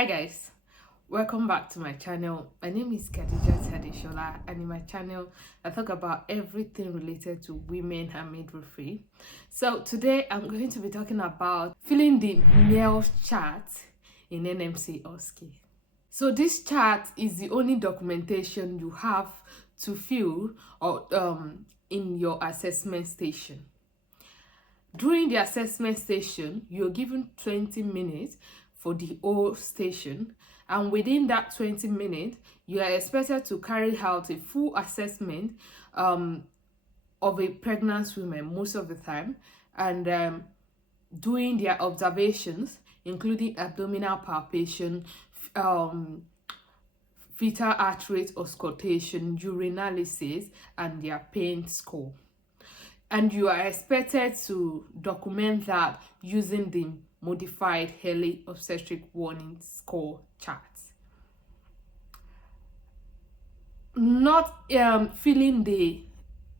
Hi guys, welcome back to my channel. My name is Khadija Tadeshola, and in my channel I talk about everything related to women and midwifery. So today I'm going to be talking about filling the MEOWS chart in NMC OSCE. So this chart is the only documentation you have to fill or in your assessment station. During the assessment station, you're given 20 minutes for the whole station, and within that 20 minutes, you are expected to carry out a full assessment of a pregnant woman most of the time, and doing their observations, including abdominal palpation, fetal heart rate auscultation, urinalysis, and their pain score. And you are expected to document that using the modified early obstetric warning score chart. Not filling the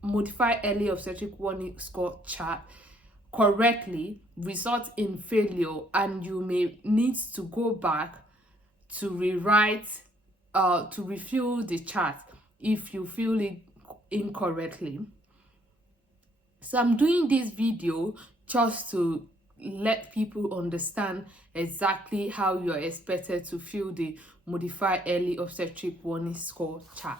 modified early obstetric warning score chart correctly results in failure, and you may need to go back to rewrite to refill the chart if you fill it incorrectly. So I'm doing this video just to let people understand exactly how you are expected to fill the modified early obstetric warning score chart.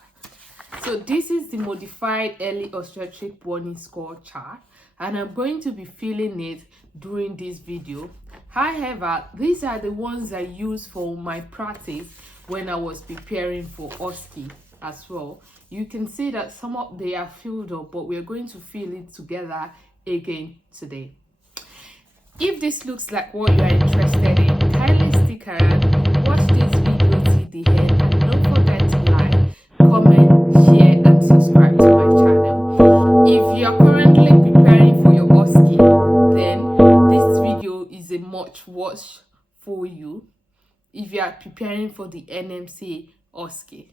So this is the modified early obstetric warning score chart, and I'm going to be filling it during this video. However, these are the ones I use for my practice when I was preparing for OSCE as well. You can see that some of they are filled up, but we're going to fill it together again today. If this looks like what you are interested in, kindly stick around, watch this video till the end, and don't forget to like, comment, share, and subscribe to my channel. If you are currently preparing for your OSCE, then this video is a must watch for you. If you are preparing for the NMC OSCE,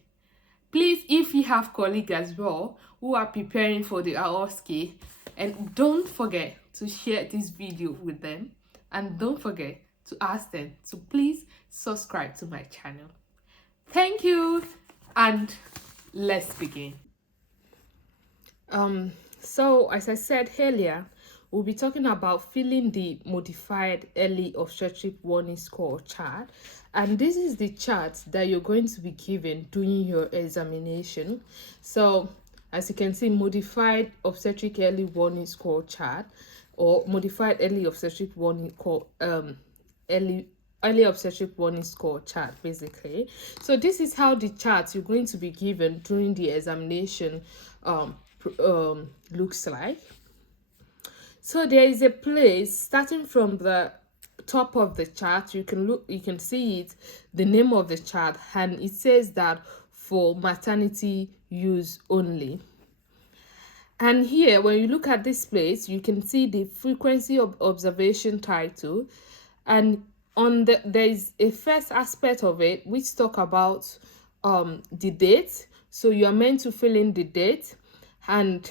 please, if you have colleagues as well who are preparing for the OSCE, and don't forget to share this video with them, and don't forget to ask them to please subscribe to my channel. Thank you, and let's begin. So as I said earlier, we'll be talking about filling the modified early obstetric warning score chart, and this is the chart that you're going to be given during your examination. So as you can see, modified obstetric early warning score chart, or modified early obstetric warning early obstetric warning score chart, basically. So this is how the chart you're going to be given during the examination looks like. So there is a place starting from the top of the chart. You can see it, the name of the chart, and it says that for maternity use only. And here, when you look at this place, you can see the frequency of observation title, and there is a first aspect of it which talk about the date. So you are meant to fill in the date, and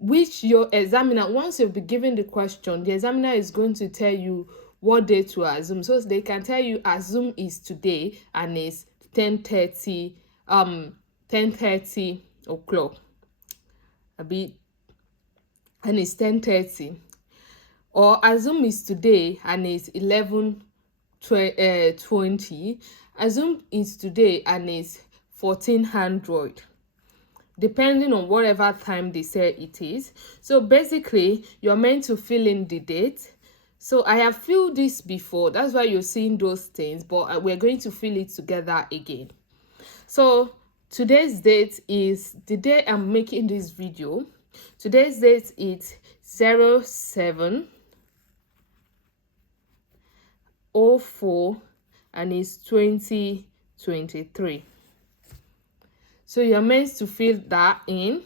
which your examiner, once you've been given the question, the examiner is going to tell you what day to assume. So they can tell you assume is today, and it's 10:30 o'clock a bit, and it's 10:30, or assume is today and it's 11:20, assume is today and it's 1400, depending on whatever time they say it is. So basically, you're meant to fill in the date. So I have filled this before, that's why you're seeing those things, but we're going to fill it together again. So today's date is the day I'm making this video. Today's date is 07/04, and it's 2023. So you're meant to fill that in.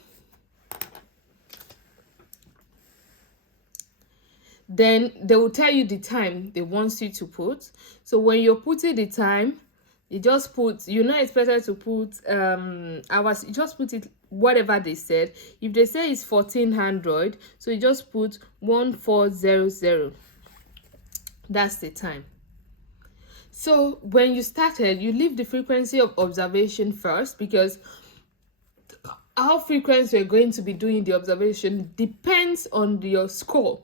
Then they will tell you the time they want you to put. So when you're putting the time, you just put, you're not expected to put hours, you just put it whatever they said. If they say it's 1400, so you just put 1400. That's the time. So when you started, you leave the frequency of observation first, because how frequent you're going to be doing the observation depends on your score,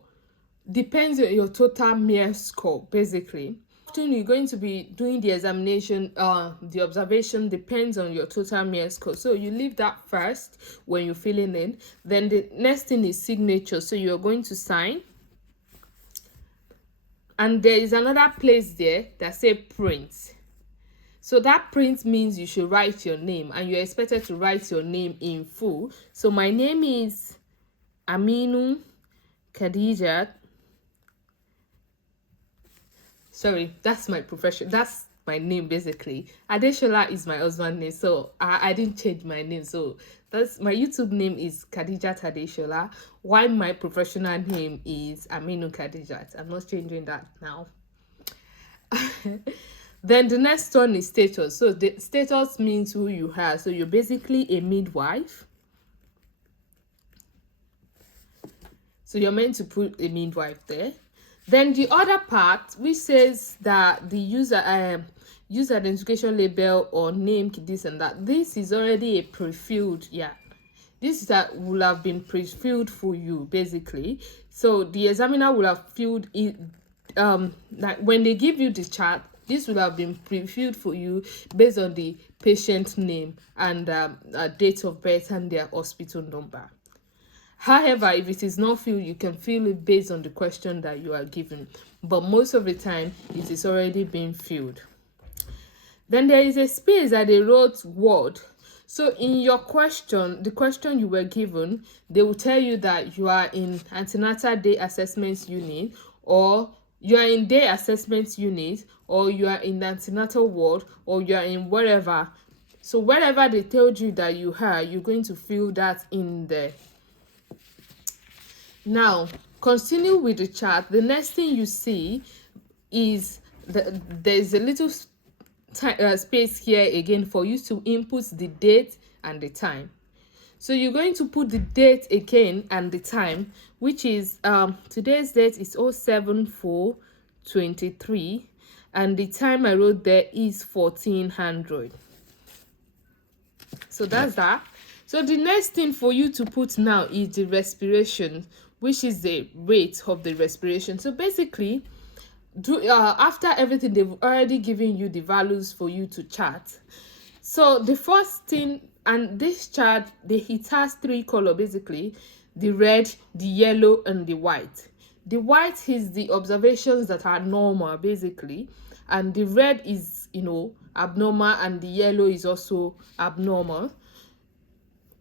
depends on your total MEOWS score, basically. Often you're going to be doing the examination, the observation depends on your total MEOWS score. So you leave that first when you're filling in. Then the next thing is signature. So you're going to sign. And there is another place there that says print. So that print means you should write your name, and you're expected to write your name in full. So my name is Aminu Khadijat. Sorry, that's my profession. That's my name, basically. Adeshola is my husband's name, so I didn't change my name. So that's my YouTube name is Khadijat Adeshola, while my professional name is Aminu Khadijat. I'm not changing that now. Then the next one is status. So the status means who you are. So you're basically a midwife. So you're meant to put a midwife there. Then the other part, which says that the user identification label or name, this and that, this is already a pre-filled, this that will have been pre-filled for you, basically. So the examiner will have filled it, like when they give you the chart, this will have been pre-filled for you based on the patient name and date of birth and their hospital number. However, if it is not filled, you can fill it based on the question that you are given. But most of the time, it is already being filled. Then there is a space that they wrote word. So in your question, the question you were given, they will tell you that you are in antenatal day assessment unit, or you are in day assessment unit, or you are in antenatal ward, or you are in wherever. So wherever they told you that you are, you're going to fill that in there. Now, continue with the chart. The next thing you see is there's a little space here again for you to input the date and the time. So you're going to put the date again and the time, which is today's date is 07/4/23, and the time I wrote there is 1400. So that's that. So the next thing for you to put now is the respiration, which is the rate of the respiration. So basically, after everything, they've already given you the values for you to chart. So the first thing, and this chart, it has three colors basically: the red, the yellow, and the white. The white is the observations that are normal basically, and the red is abnormal, and the yellow is also abnormal.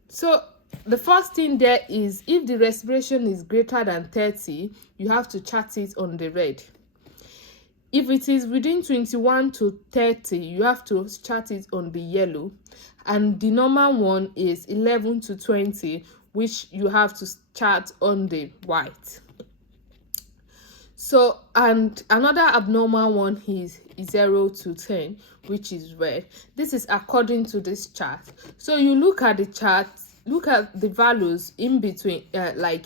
So the first thing there is, if the respiration is greater than 30, you have to chart it on the red. If it is within 21 to 30, you have to chart it on the yellow. And the normal one is 11 to 20, which you have to chart on the white. So, and another abnormal one is 0 to 10, which is red. This is according to this chart. So you look at the chart, look at the values in between, like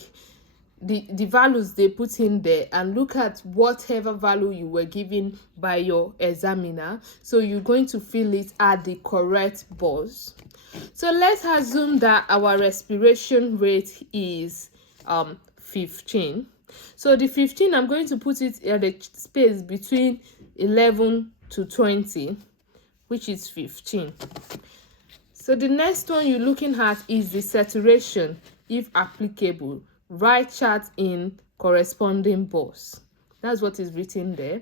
the values they put in there, and look at whatever value you were given by your examiner. So you're going to fill it at the correct box. So let's assume that our respiration rate is 15. So the 15, I'm going to put it at the space between 11 to 20, which is 15. So the next one you're looking at is the saturation, if applicable. Write chart in corresponding box. That's what is written there.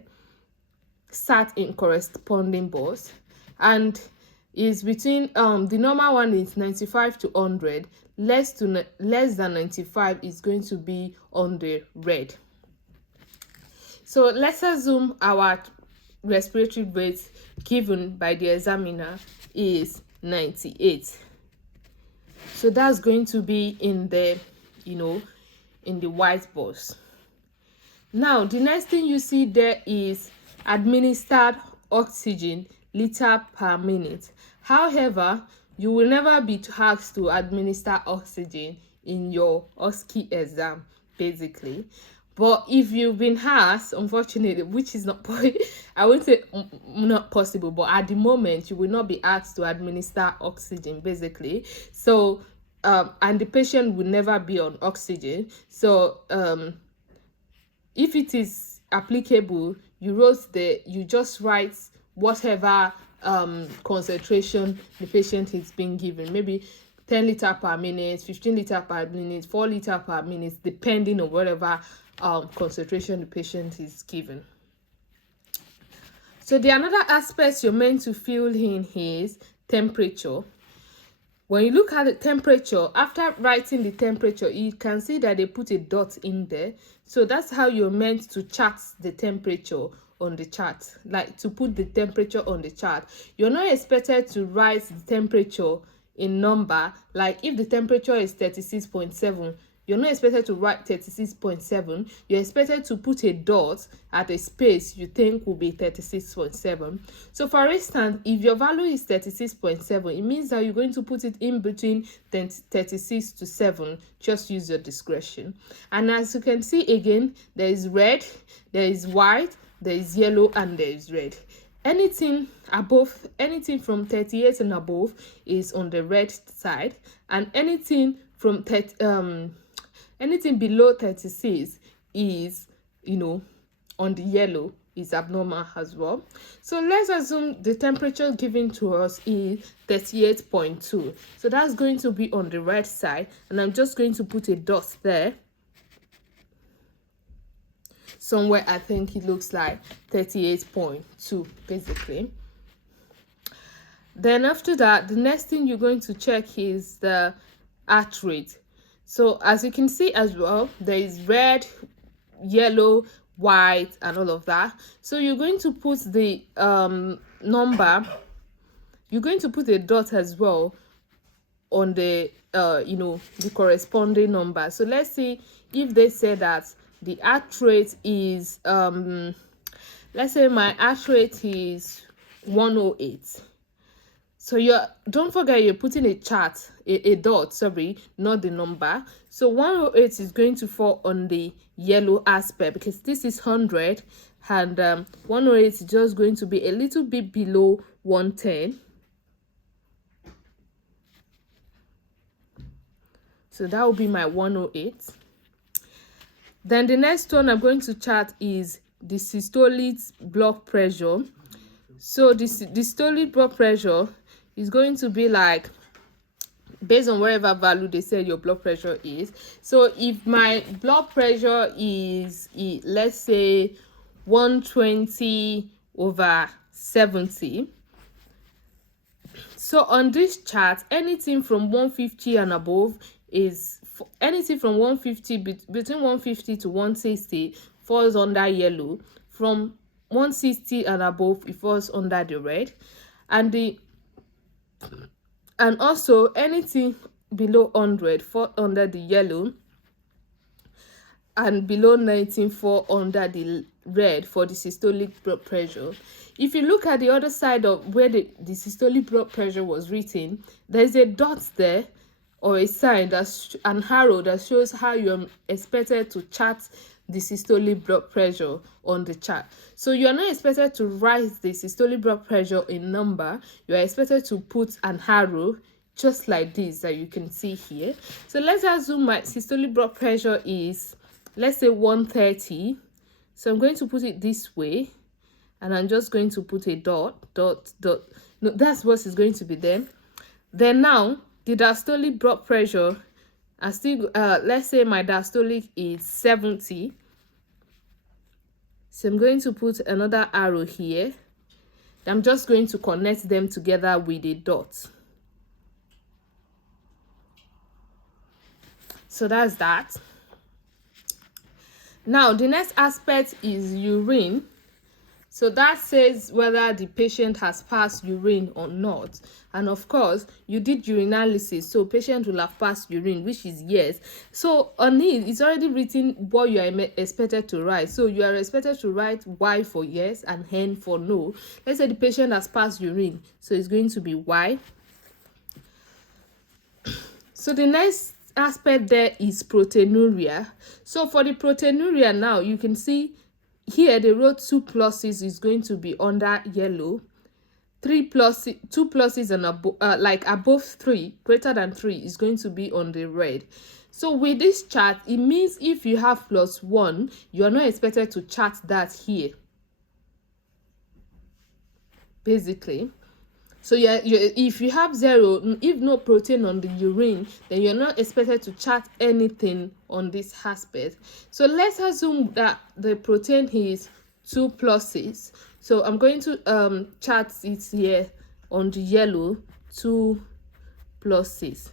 Sat in corresponding box, and is between the normal one is 95 to 100. Less than 95 is going to be on the red. So let's assume our respiratory rate given by the examiner is 98. So that's going to be in the in the white box. Now the next thing you see there is administered oxygen liter per minute. However, you will never be asked to administer oxygen in your OSCE exam basically, But if you've been asked, unfortunately, which is not I wouldn't say not possible, but at the moment you will not be asked to administer oxygen, basically. So and the patient will never be on oxygen. So if it is applicable, you just write whatever concentration the patient is being given, maybe 10 liter per minute, 15 liter per minute, 4 liter per minute, depending on whatever concentration the patient is given. So the another aspect you're meant to fill in is temperature. When you look at the temperature, after writing the temperature, you can see that they put a dot in there. So that's how you're meant to chart the temperature on the chart, like to put the temperature on the chart. You're not expected to write the temperature in number. Like if the temperature is 36.7, you're not expected to write 36.7. You're expected to put a dot at a space you think will be 36.7. So for instance, if your value is 36.7, it means that you're going to put it in between 36 to 7. Just use your discretion. And as you can see again, there is red, there is white, there is yellow, and there is red. Anything from 38 and above is on the red side, and anything from anything below 36 is, on the yellow, is abnormal as well. So let's assume the temperature given to us is 38.2. So that's going to be on the red side, and I'm just going to put a dot there. Somewhere I think it looks like 38.2 basically. Then after that, the next thing you're going to check is the heart rate. So as you can see as well, there is red, yellow, white, and all of that. So you're going to put the number, you're going to put a dot as well on the the corresponding number. So let's see if they say that the heart rate is let's say my heart rate is 108. So don't forget you're putting a dot, sorry, not the number. So 108 is going to fall on the yellow aspect because this is 100, and 108 is just going to be a little bit below 110. So that will be my 108. Then the next one I'm going to chart is the systolic blood pressure. So the systolic blood pressure is going to be like based on whatever value they say your blood pressure is. So if my blood pressure is, let's say, 120/70, so on this chart, anything from 150 and above is anything from 150 between 150 to 160 falls under yellow. From 160 and above, it falls under the red, and also anything below 100 fall under the yellow, and below 19 fall under the red for the systolic blood pressure. If you look at the other side of where the systolic blood pressure was written, there's a dot there, or a sign, that's an arrow that shows how you're expected to chart the systolic blood pressure on the chart. So you're not expected to write the systolic blood pressure in number. You are expected to put an arrow just like this that you can see here. So let's assume my systolic blood pressure is, let's say, 130. So I'm going to put it this way, and I'm just going to put a dot. No, that's what is going to be there. Then now the diastolic blood pressure, let's say my diastolic is 70. So I'm going to put another arrow here. I'm just going to connect them together with a dot. So that's that. Now the next aspect is urine. So that says whether the patient has passed urine or not. And of course, you did urinalysis, so patient will have passed urine, which is yes. So on it, it's already written what you are expected to write. So you are expected to write Y for yes and N for no. Let's say the patient has passed urine, so it's going to be Y. So the next aspect there is proteinuria. So for the proteinuria now, you can see here they wrote 2 pluses is going to be under yellow. 2 pluses and above 3, greater than 3 is going to be on the red. So with this chart, it means if you have +1, you are not expected to chart that here, basically. So if you have 0, if no protein on the urine, then you're not expected to chart anything on this aspect. So let's assume that the protein is 2 pluses. So I'm going to chart it here on the yellow, 2 pluses.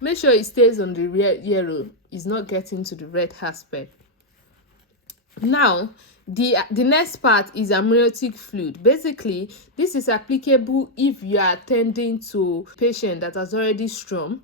Make sure it stays on the yellow, it's not getting to the red aspect. Now, the next part is amniotic fluid. Basically, this is applicable if you are attending to a patient that has already strum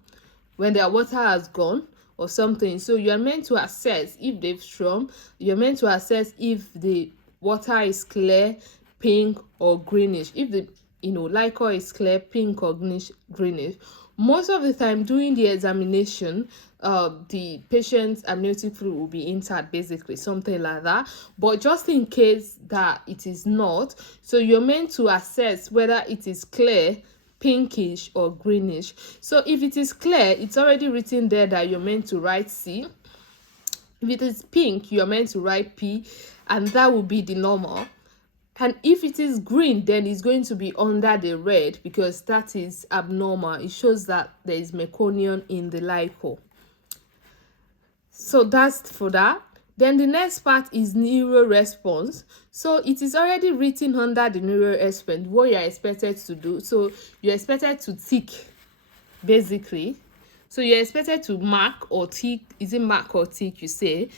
when their water has gone or something. So you are meant to assess if they've strum. You're meant to assess if the water is clear, pink, or greenish. If the liquor is clear, pink, or greenish. Most of the time during the examination, the patient's amniotic fluid will be intact, basically, something like that. But just in case that it is not, so you're meant to assess whether it is clear, pinkish, or greenish. So if it is clear, it's already written there that you're meant to write C. If it is pink, you're meant to write P, and that will be the normal. And if it is green, then it's going to be under the red because that is abnormal. It shows that there is meconium in the liquor. So that's for that. Then the next part is neuro response. So it is already written under the neuro response what you are expected to do. So you're expected to tick, basically. So you're expected to mark or tick. Is it mark or tick, you say,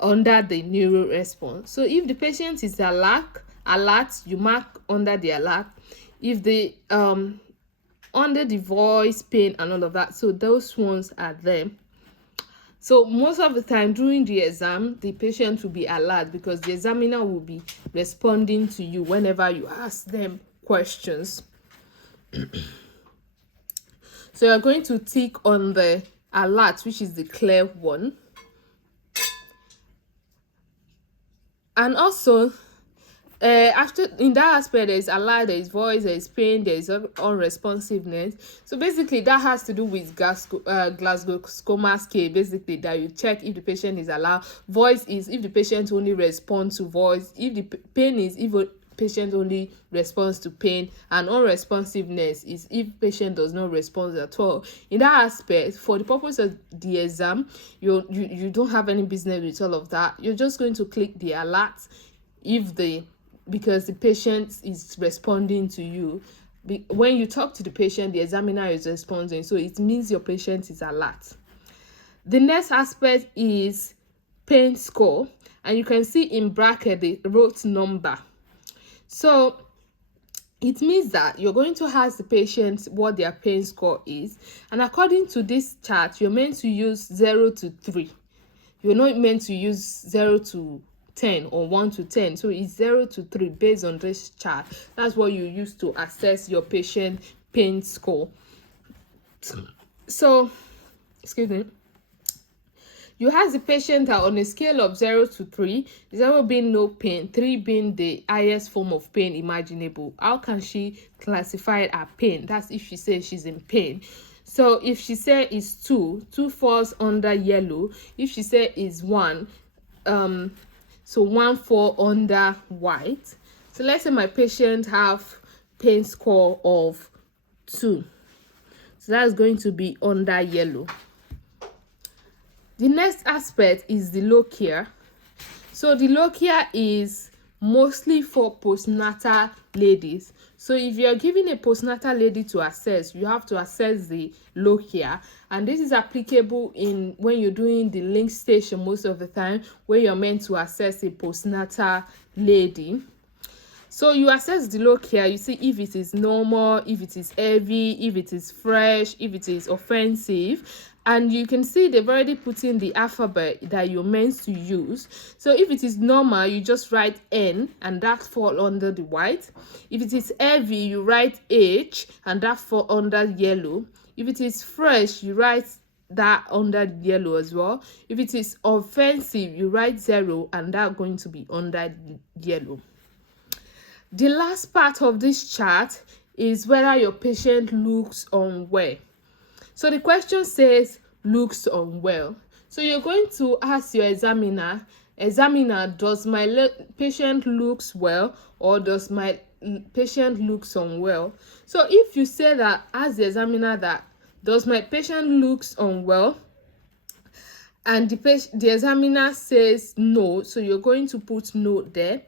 under the neuro response? So if the patient is alert, you mark under the alert. If the under the voice, pain, and all of that, so those ones are there. So most of the time during the exam, the patient will be alert because the examiner will be responding to you whenever you ask them questions. So you're going to tick on the alert, which is the clear one. And also, after in that aspect, there is alert, there is voice, there is pain, there is unresponsiveness. So basically that has to do with Glasgow Coma scale, basically, that you check if the patient is alert. Voice is if the patient only responds to voice. If the pain is if patient only responds to pain. And unresponsiveness is if patient does not respond at all. In that aspect, for the purpose of the exam, you don't have any business with all of that. You're just going to click the alert because the patient is responding to you. When you talk to the patient, the examiner is responding, so it means your patient is alert. The next aspect is pain score, and you can see in bracket the rote number. So it means that you're going to ask the patient what their pain score is, and according to this chart, you're meant to use 0 to 3. You're not meant to use 0 to 10 or 1 to 10. So it's 0 to 3 based on this chart. That's what you use to assess your patient pain score. So, excuse me. You ask the patient that on a scale of 0 to 3, 0 being no pain, 3 being the highest form of pain imaginable, how can she classify it as pain? That's if she says she's in pain. So if she says it's 2 falls under yellow. If she says it's 1, so 1 fall under white. So let's say my patient have pain score of 2. So that's going to be under yellow. The next aspect is the lochia. So the lochia is mostly for postnatal ladies. So if you're giving a postnatal lady to assess, you have to assess the lochia, and this is applicable in when you're doing the link station most of the time, where you're meant to assess a postnatal lady. So you assess the lochia, you see if it is normal, if it is heavy, if it is fresh, if it is offensive. And you can see they've already put in the alphabet that you're meant to use. So if it is normal, you just write N, and that fall under the white. If it is heavy, you write H, and that fall under yellow. If it is fresh, you write that under yellow as well. If it is offensive, you write 0 and that going to be under yellow. The last part of this chart is whether your patient looks unwell. So the question says looks unwell. So you're going to ask your examiner, does my patient looks well or does my patient looks unwell? So if you say that, ask the examiner that, does my patient looks unwell? And the examiner says no, so you're going to put no there.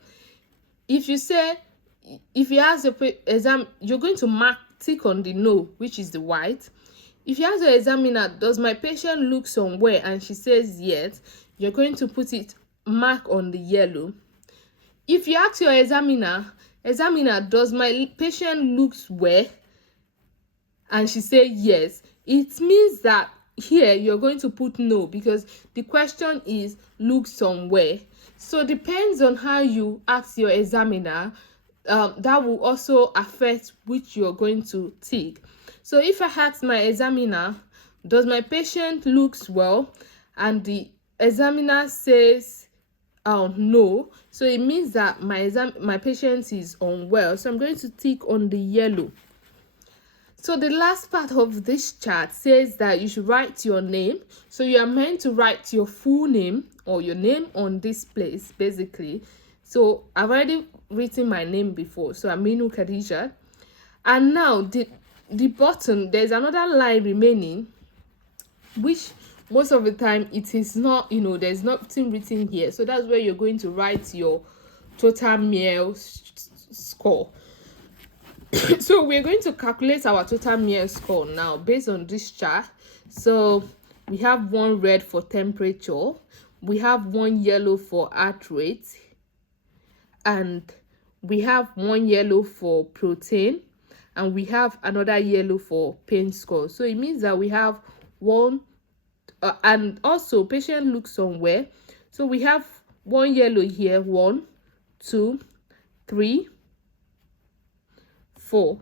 If you ask the you're going to tick on the no, which is the white. If you ask the examiner, does my patient looks unwell, and she says yes, you're going to put it mark on the yellow. If you ask your examiner, does my patient looks well, and she says yes, it means that here you're going to put no because the question is looks unwell. So depends on how you ask your examiner, that will also affect which you're going to tick. So if I ask my examiner, does my patient looks well, and the examiner says no, so it means that my patient is unwell, so I'm going to tick on the yellow. So the last part of this chart says that you should write your name. So you are meant to write your full name or your name on this place, basically. So I've already written my name before, so Aminu Khadija. And now the bottom, there's another line remaining, which most of the time it is not, there's nothing written here. So that's where you're going to write your total MEOWS score. So we're going to calculate our total MEOWS score now based on this chart. So we have 1 red for temperature, we have 1 yellow for heart rate, and we have 1 yellow for protein, and we have another yellow for pain score. So it means that we have 1 and also patient looks unwell. So we have 1 yellow here, 1, 2, 3, 4.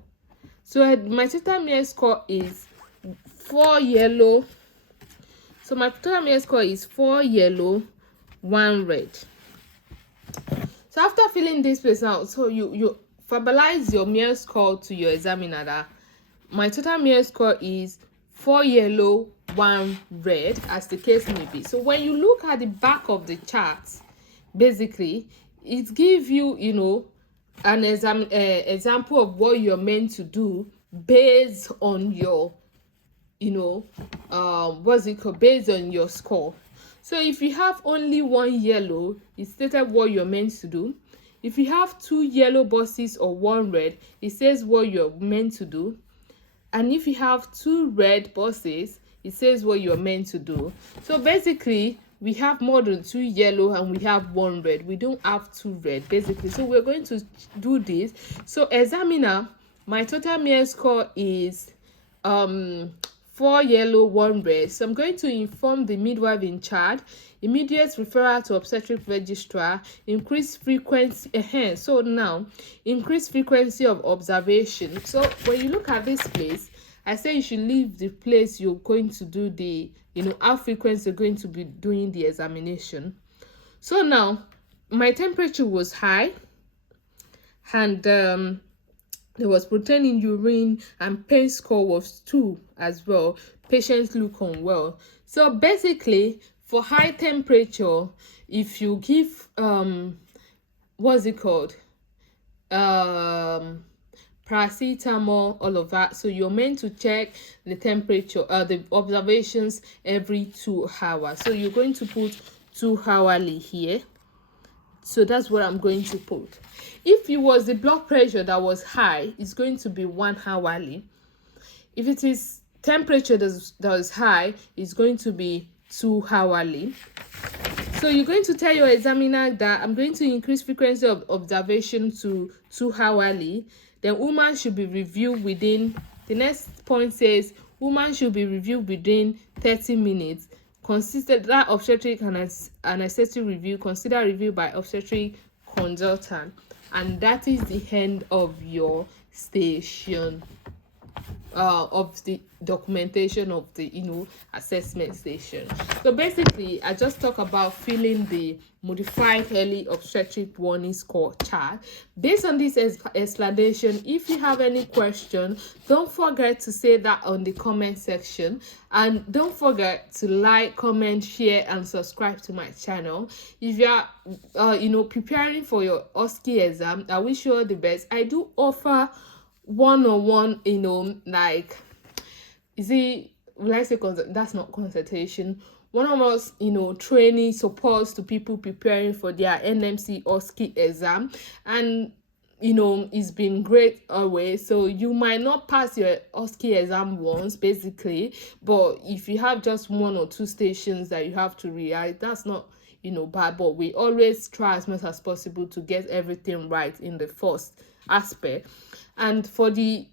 So my total MEOWS score is 4 yellow. So my total MEOWS score is 4 yellow, 1 red. So after filling this place out, so you verbalize your MEOWS score to your examiner that my total MEOWS score is 4 yellow, 1 red, as the case may be. So when you look at the back of the chart, basically it gives you, an example of what you're meant to do based on your, based on your score. So if you have only 1 yellow, it stated what you're meant to do. If you have 2 yellow boxes or 1 red, it says what you're meant to do. And if you have 2 red boxes, it says what you're meant to do. So basically, we have more than 2 yellow and we have 1 red. We don't have 2 red, basically. So we're going to do this. So examiner, my total MEOWS score is 4 yellow, 1 red. So I'm going to inform the midwife in charge, immediate referral to obstetric registrar, increased frequency. So now, increased frequency of observation. So when you look at this place, I say you should leave the place you're going to do the, how frequent you're going to be doing the examination. So now, my temperature was high, and there was protein in urine, and pain score was 2 as well. Patients look unwell. So basically, for high temperature, if you give paracetamol, all of that, so you're meant to check the temperature, the observations every 2 hours. So you're going to put 2 hourly here. So that's what I'm going to put. If it was the blood pressure that was high, it's going to be 1 hourly. If it is temperature that is high, it's going to be 2 hourly. So you're going to tell your examiner that I'm going to increase frequency of observation to 2 hourly. Then woman should be reviewed within, the next point says, woman should be reviewed within 30 minutes. Consider that obstetric and anesthetic review, consider review by obstetric consultant. And that is the end of your station. of the documentation of the assessment station. So basically, I just talk about filling the modified early obstetric warning score chart. Based on this explanation, if you have any question, don't forget to say that on the comment section, and don't forget to like, comment, share, and subscribe to my channel. If you are preparing for your OSCE exam, I wish you all the best. I do offer one-on-one, like, is it, will I say that's not consultation, one of us, training supports to people preparing for their NMC OSCE exam, and it's been great always. So you might not pass your OSCE exam once, basically, but if you have just 1 or 2 stations that you have to rewrite, that's not bad. But we always try as much as possible to get everything right in the first aspect. And for the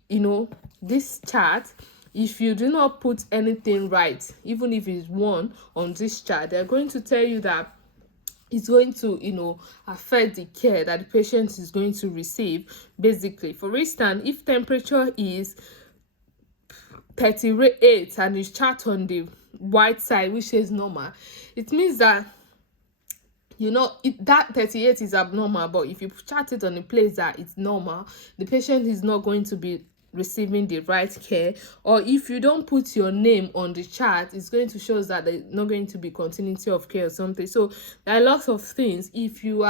this chart, if you do not put anything right, even if it's 1 on this chart, they're going to tell you that it's going to affect the care that the patient is going to receive. Basically, for instance, if temperature is 38 and it's chart on the white side, which is normal, it means that that 38 is abnormal. But if you chart it on a place that it's normal, the patient is not going to be receiving the right care. Or if you don't put your name on the chart, it's going to show that there's not going to be continuity of care or something. So there are lots of things. If you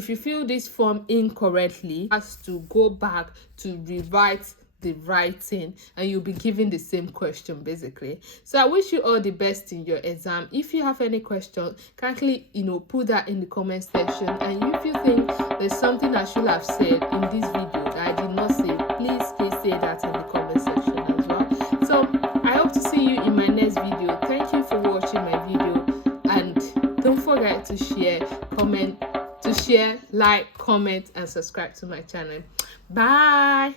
fill this form incorrectly, has to go back to rewrite the writing, and you'll be given the same question, basically. So I wish you all the best in your exam. If you have any question, kindly put that in the comment section. And if you think there's something I should have said in this video that I did not say, please say that in the comment section as well. So I hope to see you in my next video. Thank you for watching my video, and don't forget to share, like, comment, and subscribe to my channel. Bye.